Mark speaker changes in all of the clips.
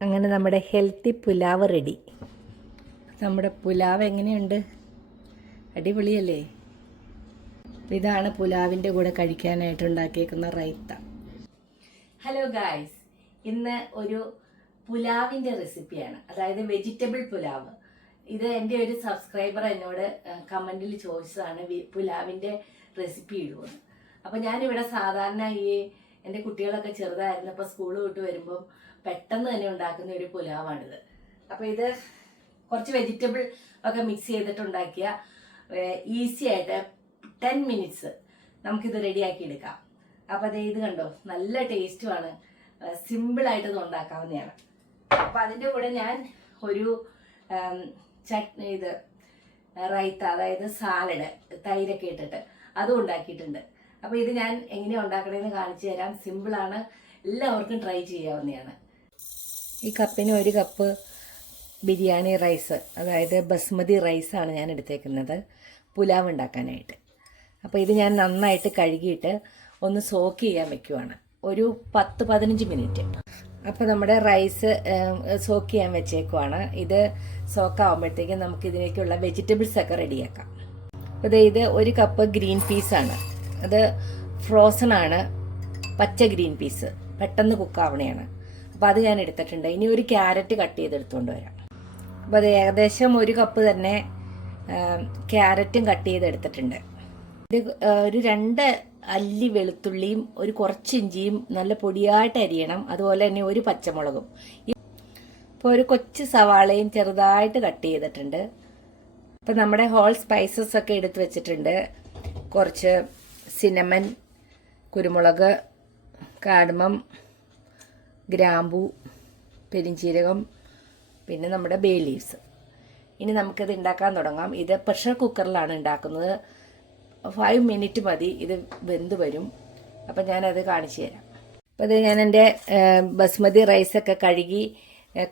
Speaker 1: അങ്ങനെ നമ്മുടെ healthy pulao ready. നമ്മുടെ പുലാവ് എങ്ങനെയുണ്ട്? അടിപൊളിയല്ലേ? ഇതാണ് പുലാവിന്റെ കൂടെ കഴിക്കാനായിട്ട് ഉണ്ടാക്കിയേക്കുന്ന റൈത്ത. ഹലോ ഗായ്സ് ഇന്ന് ഒരു പുലാവിന്റെ റെസിപ്പിയാണ്. അതായത് വെജിറ്റബിൾ പുലാവ്. ഇത് എന്റെ ഒരു സബ്സ്ക്രൈബർ എന്നോട് കമന്റിൽ ചോദിച്ചതാണ് പുലാവിന്റെ റെസിപ്പി ഇടുവെന്ന്. അപ്പോൾ ഞാനിവിടെ സാധാരണ ഈ എന്റെ കുട്ടികളൊക്കെ ചെറുതായിരുന്നപ്പോൾ സ്കൂൾ വിട്ട് വരുമ്പം പെട്ടെന്ന് തന്നെ ഉണ്ടാക്കുന്ന ഒരു പുലാവാണിത്. അപ്പോൾ ഇത് കുറച്ച് വെജിറ്റബിൾ ഒക്കെ മിക്സ് ചെയ്തിട്ടുണ്ടാക്കിയ ഈസി ആയിട്ട് ടെൻ മിനിറ്റ്സ് നമുക്കിത് റെഡിയാക്കി എടുക്കാം. അപ്പോൾ അത് ഇത് കണ്ടോ? നല്ല ടേസ്റ്റുമാണ് സിമ്പിളായിട്ട് ഇത് ഉണ്ടാക്കാവുന്നതാണ്. അപ്പോൾ അതിന്റെ കൂടെ ഞാൻ ഒരു ചട്നി ഇത് റൈത്ത അതായത് സാലഡ് തൈരൊക്കെ ഇട്ടിട്ട് അതും ഉണ്ടാക്കിയിട്ടുണ്ട്. അപ്പോൾ ഇത് ഞാൻ എങ്ങനെയാണ് ഉണ്ടാക്കണതെന്ന് കാണിച്ചു തരാം. സിമ്പിളാണ് എല്ലാവർക്കും ട്രൈ ചെയ്യാവുന്നതാണ്. ഈ കപ്പിന് ഒരു കപ്പ് ബിരിയാണി റൈസ് അതായത് ബസ്മതി റൈസാണ് ഞാൻ എടുത്തേക്കുന്നത് പുലാവ് ഉണ്ടാക്കാനായിട്ട്. അപ്പോൾ ഇത് ഞാൻ നന്നായിട്ട് കഴുകിയിട്ട് ഒന്ന് സോക്ക് ചെയ്യാൻ വെക്കുവാണ്. ഒരു പത്ത് പതിനഞ്ച് മിനിറ്റ്. അപ്പോൾ നമ്മുടെ റൈസ് സോക്ക് ചെയ്യാൻ വെച്ചേക്കുവാണ്. ഇത് സോക്കാവുമ്പോഴത്തേക്കും നമുക്ക് ഇതിലേക്കുള്ള വെജിറ്റബിൾസ് ഒക്കെ റെഡിയാക്കാം. അപ്പോൾ ഇത് ഒരു കപ്പ് ഗ്രീൻ പീസാണ് അത് ഫ്രോസൺ ആണ്. പച്ച ഗ്രീൻ പീസ്. പെട്ടെന്ന് കുക്കാവണയാണ് അപ്പോൾ അത് ഞാൻ എടുത്തിട്ടുണ്ട്. ഇനി ഒരു ക്യാരറ്റ് കട്ട് ചെയ്തെടുത്തുകൊണ്ട് വരാം. അപ്പോൾ അത് ഏകദേശം ഒരു കപ്പ് തന്നെ ക്യാരറ്റും കട്ട് ചെയ്തെടുത്തിട്ടുണ്ട്. ഇത് ഒരു രണ്ട് അല്ലി വെളുത്തുള്ളിയും ഒരു കുറച്ച് ഇഞ്ചിയും നല്ല പൊടിയായിട്ട് അരിയണം. അതുപോലെ തന്നെ ഒരു പച്ചമുളകും. ഇപ്പോൾ ഒരു കൊച്ചു സവാളയും ചെറുതായിട്ട് കട്ട് ചെയ്തിട്ടുണ്ട്. ഇപ്പം നമ്മുടെ ഹോൾ സ്പൈസസ് ഒക്കെ എടുത്ത് വെച്ചിട്ടുണ്ട്. കുറച്ച് സിനമൻ കുരുമുളക് കാടുമം ഗ്രാമ്പു പെരിഞ്ചീരകം പിന്നെ നമ്മുടെ ബേ ലീവ്സ് ഇനി നമുക്കിത് ഉണ്ടാക്കാൻ തുടങ്ങാം. ഇത് പ്രഷർ കുക്കറിലാണ് ഉണ്ടാക്കുന്നത് ഫൈവ് മിനിറ്റ് മതി. ഇത് വെന്ത് വരും. അപ്പം ഞാനത് കാണിച്ചു തരാം. അപ്പോൾ ഇത് ഞാൻ എന്റെ ബസ്മതി റൈസൊക്കെ കഴുകി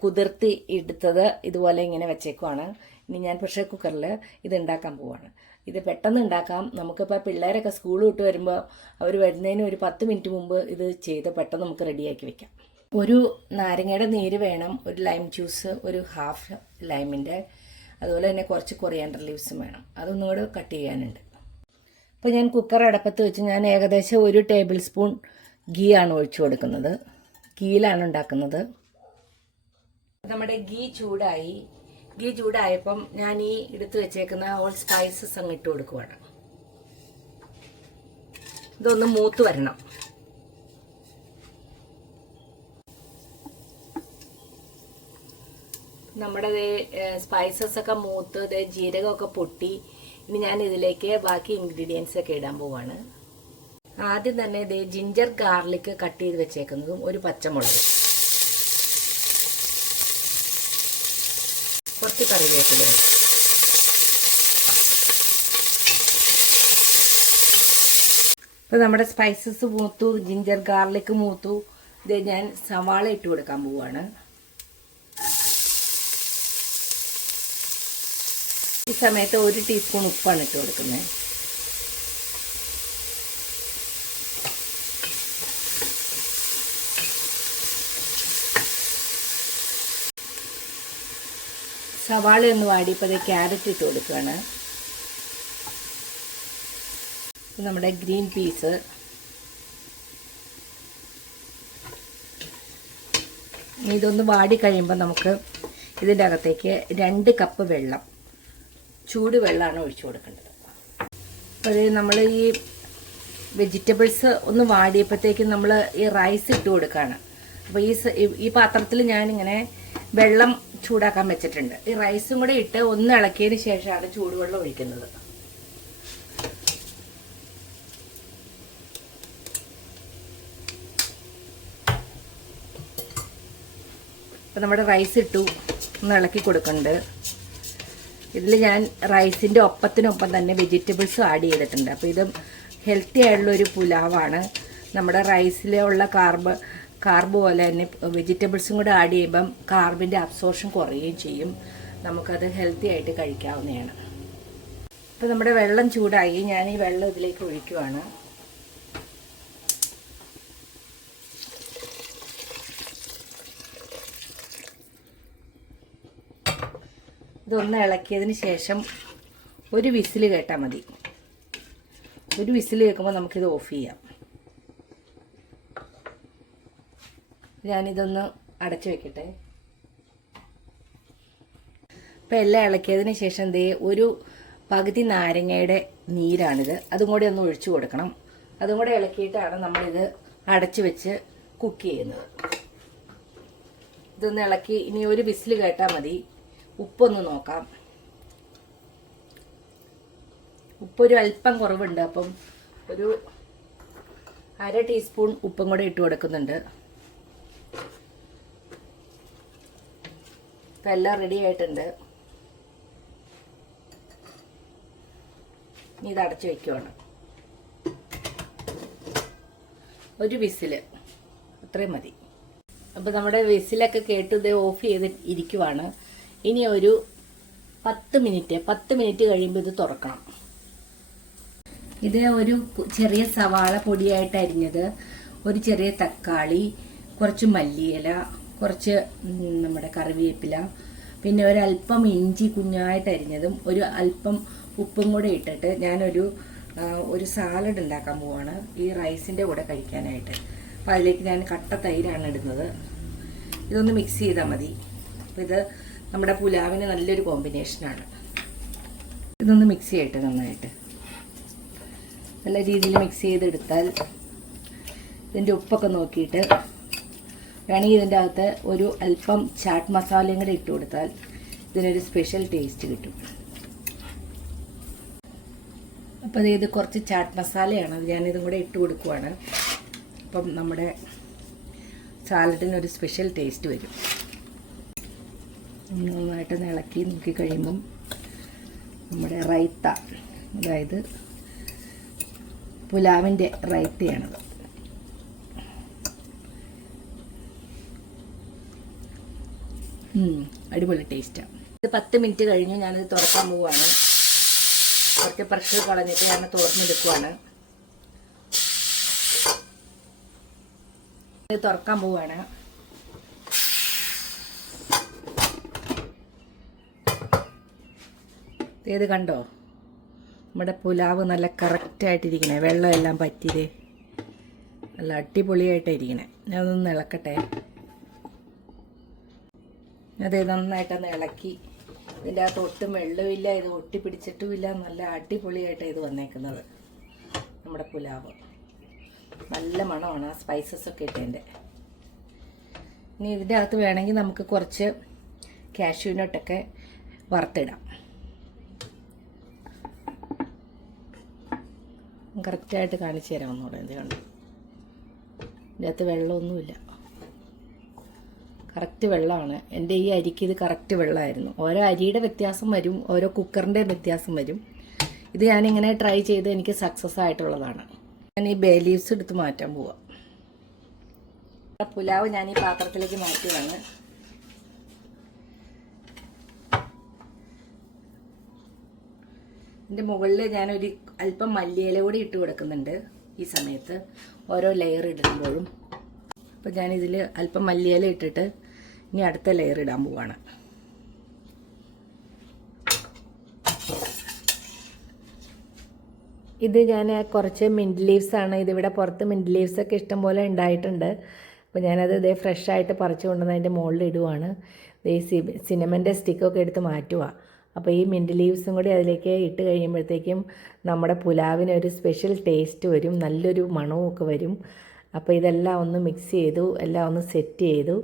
Speaker 1: കുതിർത്തി എടുത്തത് ഇതുപോലെ ഇങ്ങനെ വെച്ചേക്കുവാണ്. ഇനി ഞാൻ പ്രഷർ കുക്കറിൽ ഇത് ഉണ്ടാക്കാൻ പോവാണ്. ഇത് പെട്ടെന്ന് ഉണ്ടാക്കാം നമുക്കിപ്പോൾ പിള്ളേരൊക്കെ സ്കൂൾ വിട്ട് വരുമ്പോൾ അവർ വരുന്നതിന് ഒരു പത്ത് മിനിറ്റ് മുമ്പ് ഇത് ചെയ്ത് പെട്ടെന്ന് നമുക്ക് റെഡിയാക്കി വെക്കാം. ഒരു നാരങ്ങയുടെ നീര് വേണം ഒരു ലൈം ജ്യൂസ് ഒരു ഹാഫ് ലൈമിന്റെ അതുപോലെ തന്നെ കുറച്ച് കൊറിയാണ്ടർ ലീവ്സും വേണം. അതൊന്നും കൂടെ കട്ട് ചെയ്യാനുണ്ട്. അപ്പോൾ ഞാൻ കുക്കർ അടപ്പത്ത് വെച്ച് ഞാൻ ഏകദേശം ഒരു ടേബിൾ സ്പൂൺ ഗീ ആണ് ഒഴിച്ചു കൊടുക്കുന്നത്. ഗീയിലാണ് ഉണ്ടാക്കുന്നത്. നമ്മുടെ ഗീ ചൂടായി. ഗീ ചൂടായപ്പം ഞാൻ ഈ എടുത്തു വെച്ചേക്കുന്ന ഓൾ സ്പൈസസ് അങ്ങ് ഇട്ട് കൊടുക്കുവാണ്. ഇതൊന്ന് മൂത്ത് വരണം. നമ്മുടെ സ്പൈസസ് ഒക്കെ മൂത്ത് ദേ ജീരകമൊക്കെ പൊട്ടി. ഇനി ഞാൻ ഇതിലേക്ക് ബാക്കി ഇൻഗ്രീഡിയൻസ് ഒക്കെ ഇടാൻ പോവാണ്. ആദ്യം തന്നെ ദേ ജിഞ്ചർ ഗാർലിക് കട്ട് ചെയ്ത് വെച്ചേക്കുന്നതും ഒരു പച്ചമുളക്. കുറച്ച് കറിവേപ്പില. ഇപ്പൊ നമ്മുടെ സ്പൈസസ് മൂത്തു ജിഞ്ചർ ഗാർലിക് മൂത്തു. ഇത് ഞാൻ സവാള ഇട്ട് കൊടുക്കാൻ പോവാണ്. ഈ സമയത്ത് ഒരു ടീസ്പൂൺ ഉപ്പാണ് ഇട്ട് കൊടുക്കുന്നത്. സവാള ഒന്ന് വാടിയപ്പോൾ അത് ക്യാരറ്റ് ഇട്ട് കൊടുക്കുകയാണ്. നമ്മുടെ ഗ്രീൻ പീസ്. ഇതൊന്ന് വാടി കഴിയുമ്പോൾ നമുക്ക് ഇതിന്റെ അകത്തേക്ക് രണ്ട് കപ്പ് വെള്ളം ചൂട് വെള്ളമാണ് ഒഴിച്ചു കൊടുക്കേണ്ടത്. അപ്പോൾ നമ്മൾ ഈ വെജിറ്റബിൾസ് ഒന്ന് വാടിയപ്പോഴത്തേക്കും നമ്മൾ ഈ റൈസ് ഇട്ട് കൊടുക്കുകയാണ് അപ്പോൾ ഈ ഈ- പാത്രത്തിൽ ഞാനിങ്ങനെ വെള്ളം ചൂടാക്കാൻ വെച്ചിട്ടുണ്ട്. ഈ റൈസും കൂടെ ഇട്ട് ഒന്ന് ഇളക്കിയതിന് ശേഷമാണ് ചൂടുവെള്ളം ഒഴിക്കുന്നത്. അപ്പം നമ്മുടെ റൈസ് ഇട്ടു ഒന്ന് ഇളക്കി കൊടുക്കുന്നുണ്ട്. ഇതിൽ ഞാൻ റൈസിന്റെ ഒപ്പത്തിനൊപ്പം തന്നെ വെജിറ്റബിൾസും ആഡ് ചെയ്തിട്ടുണ്ട്. അപ്പോൾ ഇത് ഹെൽത്തി ആയിട്ടുള്ളൊരു പുലാവാണ്. നമ്മുടെ റൈസിലുള്ള കാർബ് കാർബ് പോലെ തന്നെ വെജിറ്റബിൾസും കൂടെ ആഡ് ചെയ്യുമ്പം കാർബിന്റെ അബ്സോർഷൻ കുറയുകയും ചെയ്യും. നമുക്കത് ഹെൽത്തി ആയിട്ട് കഴിക്കാവുന്നതാണ്. അപ്പോൾ നമ്മുടെ വെള്ളം ചൂടായി. ഞാൻ ഈ വെള്ളം ഇതിലേക്ക് ഒഴിക്കുവാണ്. ഇതൊന്ന് ഇളക്കിയതിന് ശേഷം ഒരു വിസിൽ കേട്ടാൽ മതി. ഒരു വിസിൽ കേൾക്കുമ്പോൾ നമുക്കിത് ഓഫ് ചെയ്യാം. ഞാനിതൊന്ന് അടച്ചു വെക്കട്ടെ. ഇപ്പം എല്ലാം ഇളക്കിയതിന് ശേഷം ദേ ഒരു പകുതി നാരങ്ങയുടെ നീരാണിത്. അതും കൂടി ഒന്ന് ഒഴിച്ചു കൊടുക്കണം. അതും കൂടെ ഇളക്കിയിട്ടാണ് നമ്മളിത് അടച്ചു വെച്ച് കുക്ക് ചെയ്യുന്നത്. ഇതൊന്ന് ഇളക്കി ഇനി ഒരു വിസിൽ കേട്ടാൽ മതി. ഉപ്പൊന്ന് നോക്കാം. ഉപ്പൊരു അല്പം കുറവുണ്ട് അപ്പം ഒരു അര ടീസ്പൂൺ ഉപ്പും കൂടെ ഇട്ട് കൊടുക്കുന്നുണ്ട്. ഇപ്പം എല്ലാം റെഡി ആയിട്ടുണ്ട്. ഇനി ഇത് അടച്ചു വെക്കുവാണ്. ഒരു വിസിൽ. അത്രയും മതി. അപ്പോൾ നമ്മുടെ വിസിലൊക്കെ കേട്ട് ഓഫ് ചെയ്ത് ഇരിക്കുവാണ്. ഇനി ഒരു പത്ത് മിനിറ്റ് പത്ത് മിനിറ്റ് കഴിയുമ്പോൾ ഇത് തുറക്കണം. ഇത് ഒരു ചെറിയ സവാള പൊടിയായിട്ട് അരിഞ്ഞത് ഒരു ചെറിയ തക്കാളി കുറച്ച് മല്ലിയില കുറച്ച് നമ്മുടെ കറിവേപ്പില പിന്നെ ഒരല്പം ഇഞ്ചി കുഞ്ഞായിട്ട് അരിഞ്ഞതും ഒരു അല്പം ഉപ്പും കൂടെ ഇട്ടിട്ട് ഞാനൊരു ഒരു സാലഡ് ഉണ്ടാക്കാൻ പോവാണ് ഈ റൈസിന്റെ കൂടെ കഴിക്കാനായിട്ട്. അപ്പോൾ അതിലേക്ക് ഞാൻ കട്ട തൈരാണ് ഇടുന്നത്. ഇതൊന്ന് മിക്സ് ചെയ്താൽ മതി. അപ്പോൾ ഇത് നമ്മുടെ പുലാവിന് നല്ലൊരു കോമ്പിനേഷനാണ് ഇതൊന്ന് മിക്സ് ചെയ്യട്ടെ നന്നായിട്ട്. നല്ല രീതിയിൽ മിക്സ് ചെയ്തെടുത്താൽ ഇതിന്റെ ഉപ്പൊക്കെ നോക്കിയിട്ട് വേണമെങ്കിൽ ഇതിന്റെ അകത്ത് ഒരു അല്പം ചാട്ട് മസാലയും കൂടെ ഇട്ട് കൊടുത്താൽ ഇതിനൊരു സ്പെഷ്യൽ ടേസ്റ്റ് കിട്ടും. അപ്പോൾ ഇത് കുറച്ച് ചാട്ട് മസാലയാണ് അത് ഞാനിതും കൂടെ ഇട്ട് കൊടുക്കുവാണ്. അപ്പം നമ്മുടെ സാലഡിനൊരു സ്പെഷ്യൽ ടേസ്റ്റ് വരും. നന്നായിട്ട് ഇളക്കി നോക്കി കഴിയുമ്പം നമ്മുടെ റൈത്ത അതായത് പുലാവിന്റെ റൈത്തയാണത്. ഉം, അടിപൊളി ടേസ്റ്റാണ് ഇത് പത്ത് മിനിറ്റ് കഴിഞ്ഞ് ഞാനിത് തുറക്കാൻ പോവാണ്. കുറച്ച് പ്രഷർ കളഞ്ഞിട്ട് ഞാൻ തുറന്നെടുക്കുവാണ്. ഇത് തുറക്കാൻ പോവുകയാണ് ഇത് കണ്ടോ? നമ്മുടെ പുലാവ് നല്ല കറക്റ്റായിട്ടിരിക്കണേ വെള്ളമെല്ലാം പറ്റിയത്. നല്ല അടിപൊളിയായിട്ടിരിക്കണേ ഞാനൊന്ന് ഇളക്കട്ടെ. അതെ നന്നായിട്ടൊന്ന് ഇളക്കി. ഇതിന്റെ അകത്ത് ഒട്ടും വെള്ളമില്ല ഇത് ഒട്ടി പിടിച്ചിട്ടുമില്ല നല്ല അടിപൊളിയായിട്ടാണ് ഇത് വന്നേക്കുന്നത്. നമ്മുടെ പുലാവ്. നല്ല മണമാണ് ആ സ്പൈസസ് ഒക്കെ ഇട്ടതിന്റെ ഇനി ഇതിന്റെ അകത്ത് വേണമെങ്കിൽ നമുക്ക് കുറച്ച് കാഷ്യൂനട്ടൊക്കെ വറുത്തിടാം. കറക്റ്റായിട്ട് കാണിച്ചു തരാം ഒന്നുകൂടെ ഇത് കണ്ടു? ഇതിന്റെ അകത്ത് വെള്ളമൊന്നുമില്ല. കറക്റ്റ് വെള്ളമാണ്. എന്റെ ഈ അരിക്ക് ഇത് കറക്റ്റ് വെള്ളമായിരുന്നു. ഓരോ അരിയുടെ വ്യത്യാസം വരും ഓരോ കുക്കറിന്റെ വ്യത്യാസം വരും. ഇത് ഞാനിങ്ങനെ ട്രൈ ചെയ്ത് എനിക്ക് സക്സസ് ആയിട്ടുള്ളതാണ്. ഞാൻ ഈ ബേ ലീവ്സ് എടുത്ത് മാറ്റാൻ പോവാം. പുലാവ് ഞാൻ ഈ പാത്രത്തിലേക്ക് മാറ്റുകയാണ് ഇതിന്റെ മുകളിൽ ഞാനൊരു അല്പം മല്ലിയില കൂടി ഇട്ട് കൊടുക്കുന്നുണ്ട് ഈ സമയത്ത്. ഓരോ ലെയർ ഇടുമ്പോഴും. അപ്പോൾ ഞാനിതിൽ അല്പം മല്ലിയില ഇട്ടിട്ട് ഇനി അടുത്ത ലെയർ ഇടാൻ പോവാണ്. ഇത് ഞാൻ കുറച്ച് മിന്റ് ലീവ്സ് ആണ്. ഇതിവിടെ പുറത്ത് മിന്റ് ലീവ്സ് ഒക്കെ ഇഷ്ടം പോലെ ഉണ്ടായിട്ടുണ്ട്. അപ്പോൾ ഞാനത് ഇതേ ഫ്രഷ് ആയിട്ട് പറിച്ചു കൊണ്ടുവന്ന് അതിന്റെ മുകളിൽ ഇടുവാണ്. ഈ സിനമന്റെ സ്റ്റിക്കൊക്കെ എടുത്ത് മാറ്റുക അപ്പോൾ ഈ മിന്റ് ലീവ്സും കൂടി അതിലേക്ക് ഇട്ട് കഴിയുമ്പോഴത്തേക്കും നമ്മുടെ പുലാവിന് ഒരു സ്പെഷ്യൽ ടേസ്റ്റ് വരും നല്ലൊരു മണവും ഒക്കെ വരും. അപ്പോൾ ഇതെല്ലാം ഒന്ന് മിക്സ് ചെയ്തു എല്ലാം ഒന്ന് സെറ്റ് ചെയ്തു.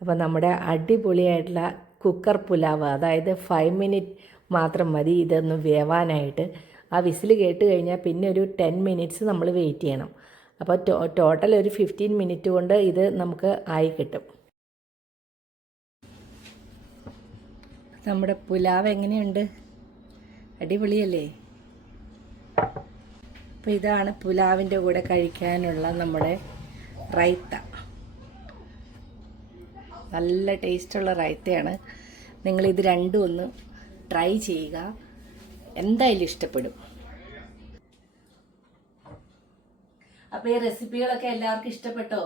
Speaker 1: അപ്പോൾ നമ്മുടെ അടിപൊളിയായിട്ടുള്ള കുക്കർ പുലാവ് അതായത് ഫൈവ് മിനിറ്റ് മാത്രം മതി ഇതൊന്ന് വേവാനായിട്ട്. ആ വിസിൽ കേട്ട് കഴിഞ്ഞാൽ പിന്നെ ഒരു ടെൻ മിനിറ്റ്സ് നമ്മൾ വെയിറ്റ് ചെയ്യണം. അപ്പോൾ ടോട്ടൽ ഒരു ഫിഫ്റ്റീൻ മിനിറ്റ് കൊണ്ട് ഇത് നമുക്ക് ആയി കിട്ടും. നമ്മുടെ പുലാവ് എങ്ങനെയുണ്ട്? അടിപൊളിയല്ലേ? അപ്പോൾ ഇതാണ് പുലാവിന്റെ കൂടെ കഴിക്കാനുള്ള നമ്മുടെ റൈത്ത. നല്ല ടേസ്റ്റുള്ള റൈത്തയാണ്. നിങ്ങളിത് രണ്ടും ഒന്ന് ട്രൈ ചെയ്യുക. എന്തായാലും ഇഷ്ടപ്പെടും. അപ്പോൾ ഈ റെസിപ്പികളൊക്കെ എല്ലാവർക്കും ഇഷ്ടപ്പെട്ടോ?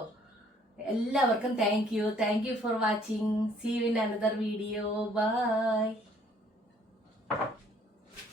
Speaker 1: എല്ലാവർക്കും thank you thank you for watching see you in another video bye